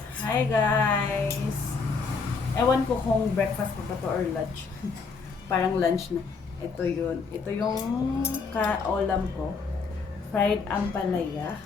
Hi guys! Ewan ko kung breakfast ko ba to or lunch. Parang lunch na. Ito yun. Ito yung kaulam ko. Fried ampalaya.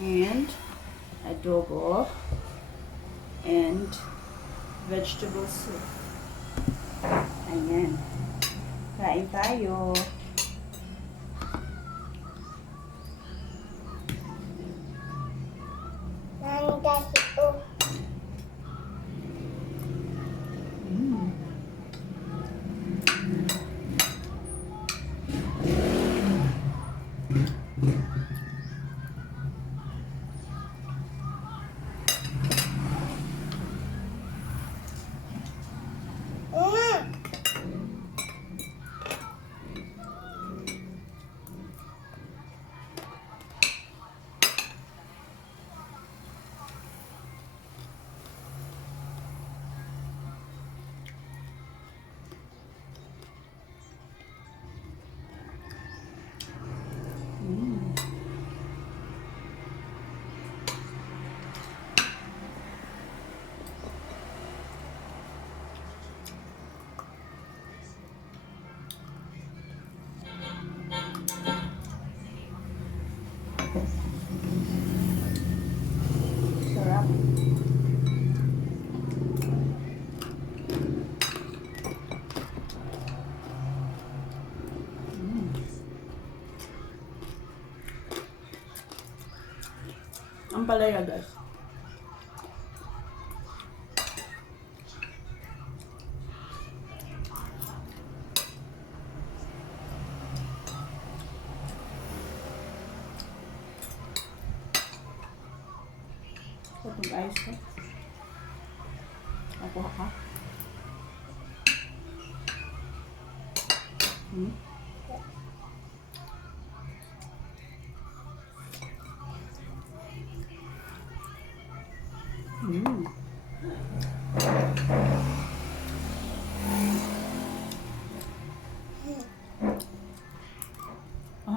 And adobo. And vegetable soup. Ayan. Kain tayo. Nandas ito. Sarap. Ampalaya guys. Itong ice ko. Nakuha ka. Hmm? Hmm.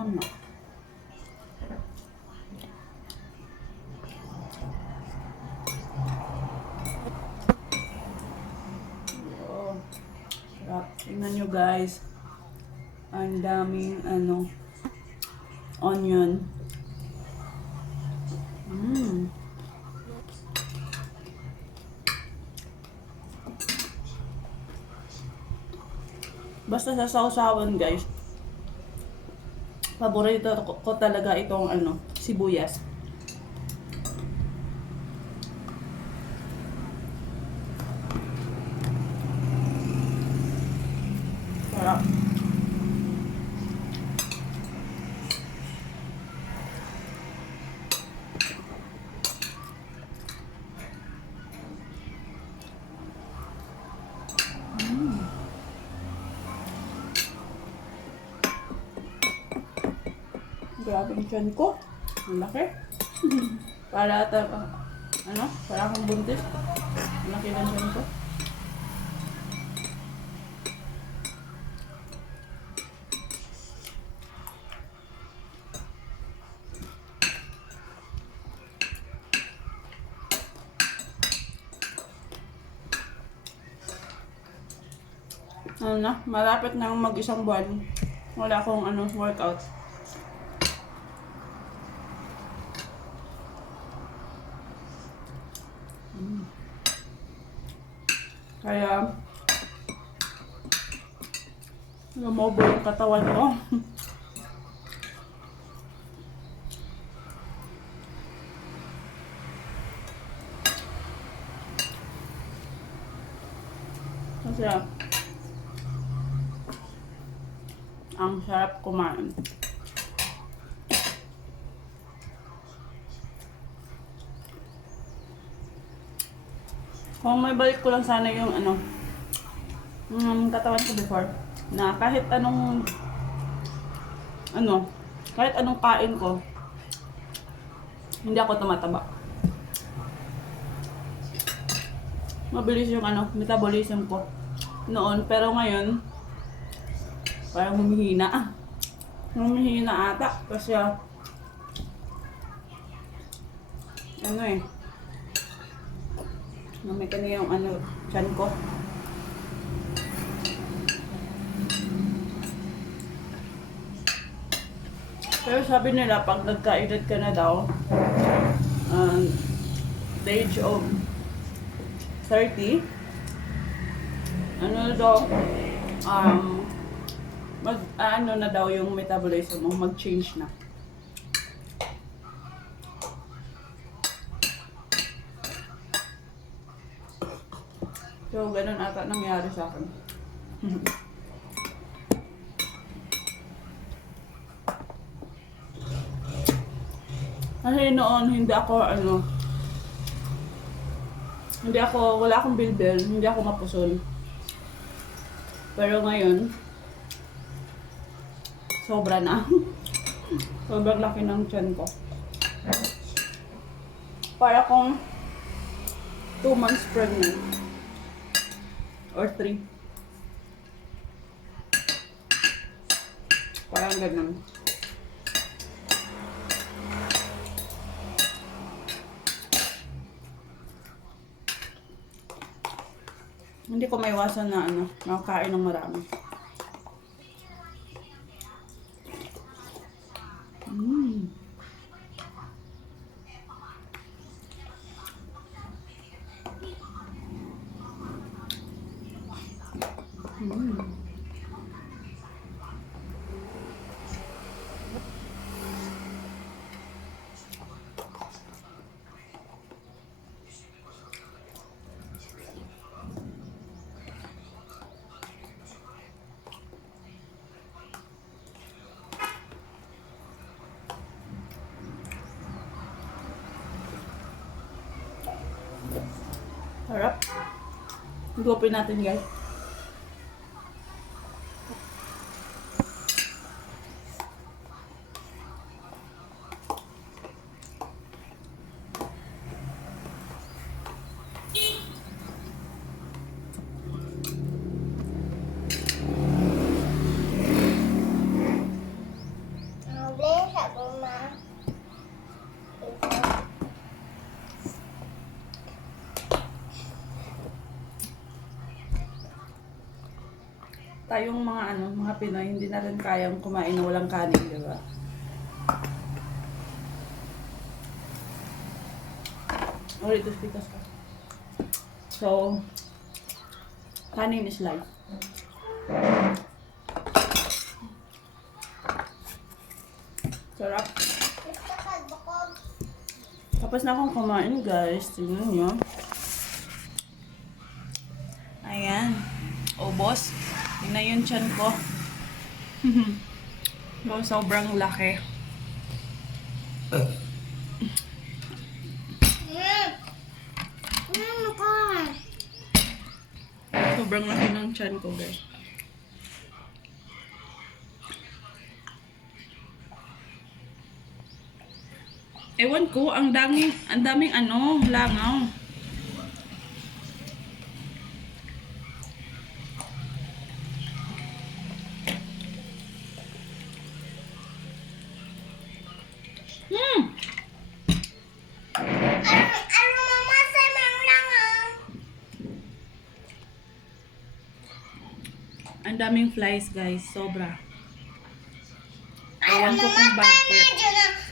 No. Oh, sarap. Tingnan nyo guys. Ang daming onion. Mm. Basta sa sausawan guys. Paborito ko talaga itong sibuyas. Sarap. Grabe yung tiyan ko. Ang laki. Para para akong buntis. Ang laki ng tiyan ko. Malapit na mag-isang buwan. Wala akong workout. Kaya lumobo yung katawan ko. Kasi ang sarap kumain. Kung may balik ko lang sana yung katawan ko before, na kahit kahit anong kain ko, hindi ako tumataba. Mabilis yung metabolism ko noon, pero ngayon parang humihina ata kasi ano eh. Namay ka niya yung ano, tiyan ko. Pero sabi nila, pag nagka-edad ka na daw, the age of 30, ano na daw, ano na daw yung metabolism mo, mag-change na. So, ganun ata nangyari sa akin. Kasi noon, wala akong bilbil, hindi ako mapusol. Pero ngayon, sobra na. Sobrang laki ng tiyan ko. Para kung 2 months pregnant. Or 3. Parang ganun. Hindi ko maiwasan na makakain ng marami. Mm. Mm. Harap. Higupin natin, guys. Boleh tak rumah? Tayong mga Pinoy, hindi na rin kayang kumain na walang kanin, di ba? Oritos pitas ka. So, kanin is life. Sarap. Gusto ka bukog? Tapos na akong kumain, guys. Tingnan nyo. Ayan. Ubos. Tingnan yung tiyan ko. Sobrang laki. Sobrang laki ng tiyan ko, guys. Ewan ko, ang daming langaw. Ano mama sa manglangong? Ang daming flies, guys. Sobra. Ewan ko kung bakit.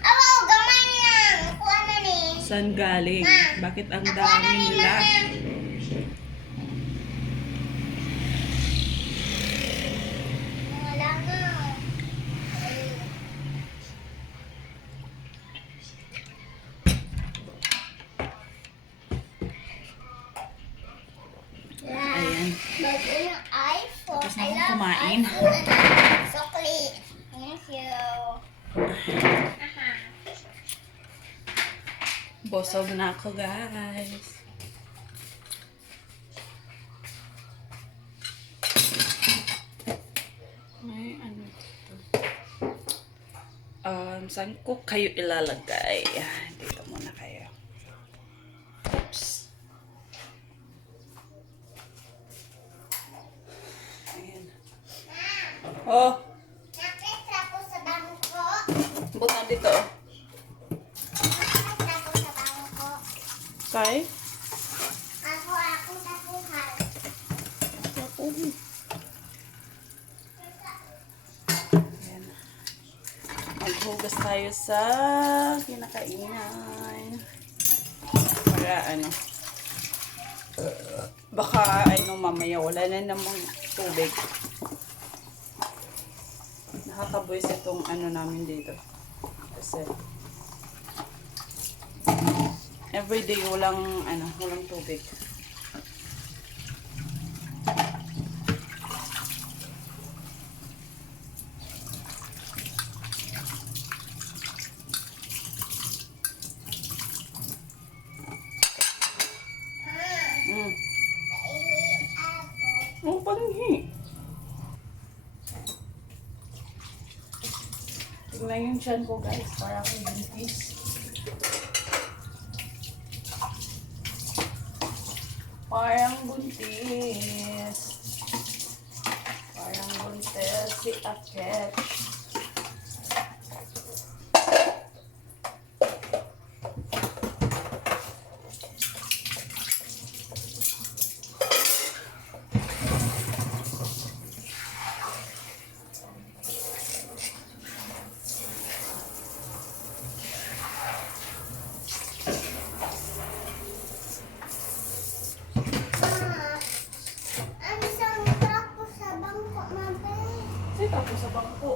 Ako, gamay lang. Kuha na ni. Saan galing? Bakit ang dami nila? Wala na. Ayan. Bago yung iPhone. Tapos na I akong love kumain. iPhone and chocolate. Thank you. Bosog na ako, guys. Ay, ano ito? Saan ko kayo ilalagay? Dito muna kayo. Oops. Ayan. Oh, Nakita ko sa bangko. butang dito. Nakita ko sa bangko. Kay? Ako tapuhan. Ayan. Maghugas tayo sa kinakainan. Para ano. Baka mamaya wala na namang tubig. Nakakaboys itong namin dito. Kasi everyday walang tubig. Mm. Oh, panghi. Tingnan yung tiyan ko guys, para akong buntis. Parang buntis. Parang buntis si Akech. Ang isang trapo sa bangko, mabe. Sit ako sa bangko.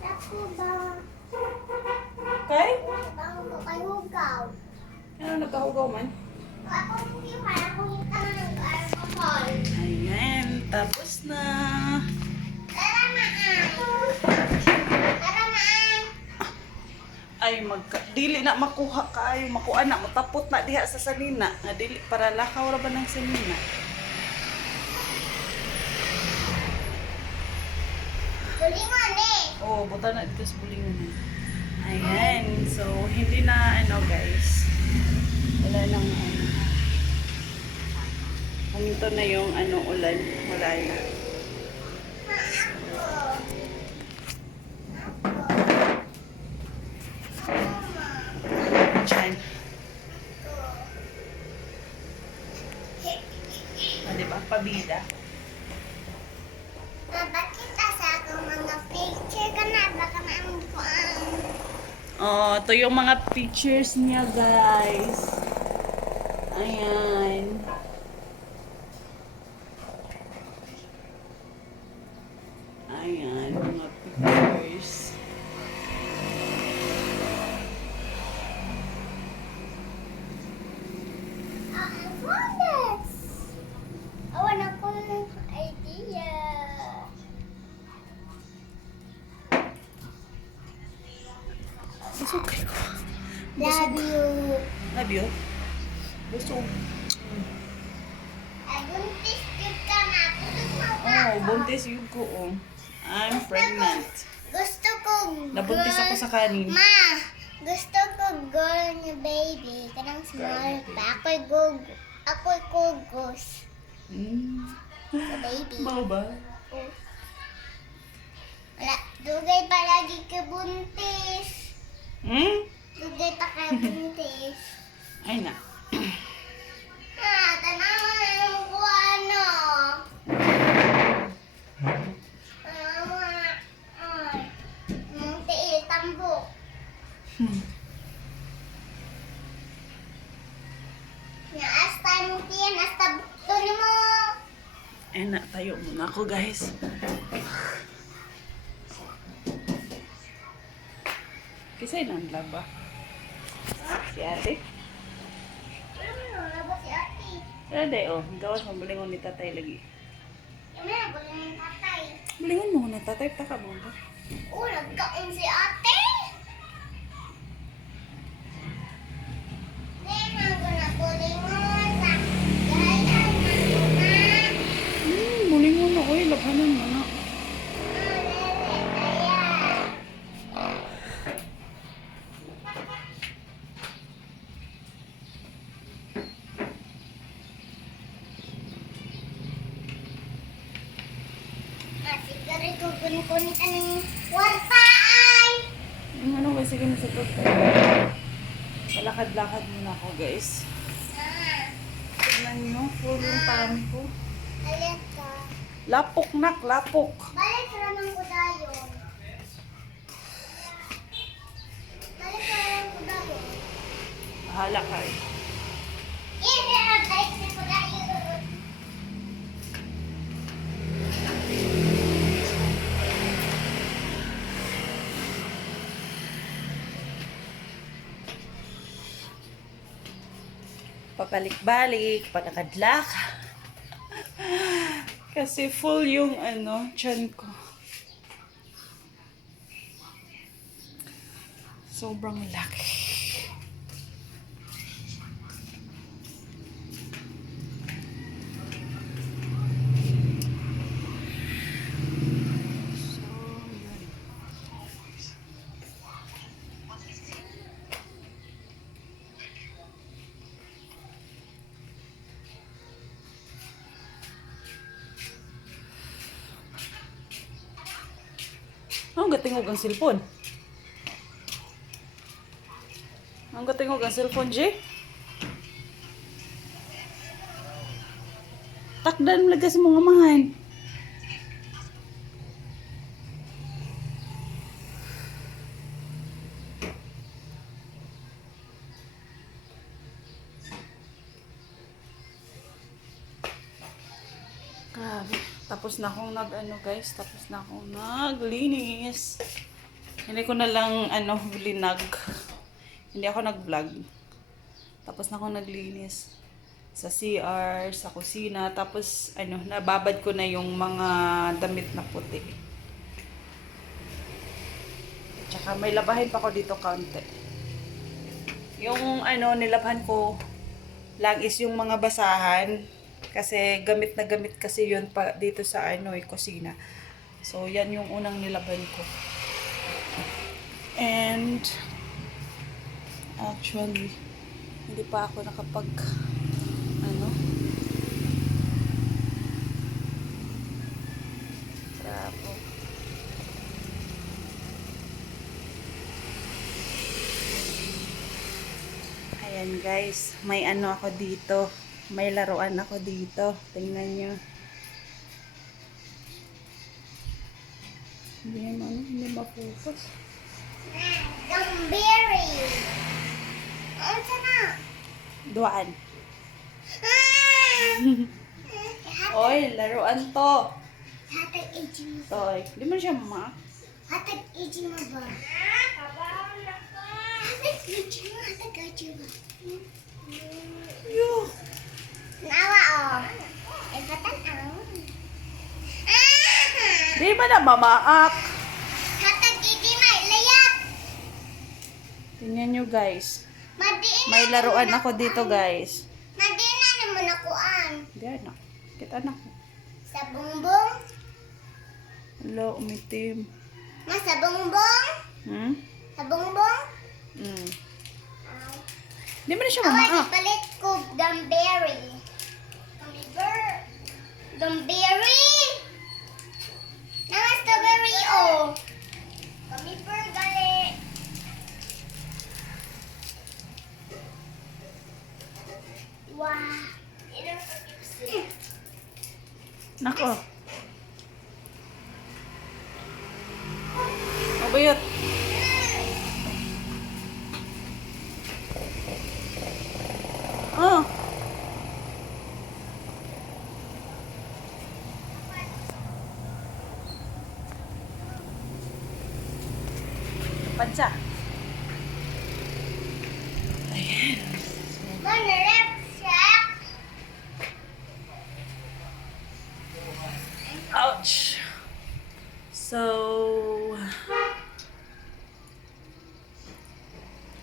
Trapo ba? Kay? Bangko kay hugaw. Ano nagkahugaw man? Ako hindi para kung kita ng alcohol. Ayan, tapos na. Tara maan. Tara maan. Ay, dili na makuha kayo, makuha na, matapot na diha sa salina. Nga dili, para lakaw ra ba ng salina? Tulingon eh. Oo, buta na dito sa bulingon. Ayan, so hindi na guys. Wala nang Huminto na yung ulan, wala na. Diyan. Diba? Pabida. Bakit sa akong mga picture ka na? Baka naamit ko ang... Oh, ito yung mga pictures niya, guys. Ayan. Ayan, mga pictures. I found this. I wanna call idea. It's okay ko. Love you. Love you. Busog. Ay, buntis yun ka na. Putos mo ba Oh, ako? buntis yung ko. Oh. I'm pregnant. Gusto ko Nabuntis ako sa kanin. Ma, gusto ko girl na baby. Kanang small Girl na pa. Ako'y kugos. Mm. Sa baby. Mau ba? Oh. Wala. Dugay pa lagi ka buntis. Hmm? Dugay pa ka buntis. Ay na. Tanawa na yung ano. Tanawa na. Ay. Mong tiil tambok. Naasta mo tiyan. Asta bukto ni mo. Ay na, tayo muna ako guys. Kisay nang laba. Si ate? Ano na si ate? Ano day, oh. Gawas mo, bulingon ni tatay lagi. Ano na ba ng tatay? Bulingon mo na tatay, taka mo ba? Oh, nagkaon si ate. Nenang ko na kulingon sa gaya na. Bulingon na, oy. Labhanan mo na. Siguro kukunin ka ng wartaan. Ano ba, sige na sa tatay. Malakad-lakad muna ako guys. Ah, Tignan nyo, full yung tummy ko. Alit ka. Lapok nak, lapok. Balik ka naman ko dayon. Balik ka naman ko dayon. Bahala ka eh. Balik ka ko dayon. Pabalik-balik, pagkakadlak. Kasi full yung tiyan ko. Sobrang laki. So, yun. Ang gatingog ang cellphone. Ang gatingog ang cellphone, G. Takdan mo lagi sa mga mahan. Grabe. Tapos na akong guys. Tapos na akong naglinis. Hindi ko na lang linag. Hindi ako nag-vlog. Tapos na akong naglinis sa CR, sa kusina. Tapos nababad ko na yung mga damit na puti. Tsaka may labahin pa ko dito kaunti. Yung nilabhan ko lang is yung mga basahan. Kasi gamit na gamit kasi yun pa dito sa kusina. So yan yung unang nilabhan ko. And actually hindi pa ako nakapag bravo. Ayan guys, may ako dito. May laruan ako dito. Tingnan nyo. Hindi ma-focus. Gumberry. Ano na? Duan. Oy, laruan to. Hatag iji mo. Toy. Di mo siya ma. Hatag iji mo ba? Hatag iji mo. Hatag iji mo. Yo. Nawa oh. Ay patanaw. Di ba na mamaak? Hatag iji mo. Layat. Tingnan nyo guys. Madiin May laruan ako dito guys. Madiin na naman nakuan. Diyan na. Kita na ko. Sa bongbong. Hello, umitim. Mas sa bongbong. Hmm? Sa bongbong. Hmm. Di mo na siya Away, mamaak. ipalit ko gumberry. Gumberry. Nanga strawberry oh. Gumber gali. Wow. Nako. Mabayot. Oh. Pansa. Ayan. Manarap siya. Ouch. So,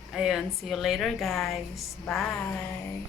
ayun. See you later, guys. Bye.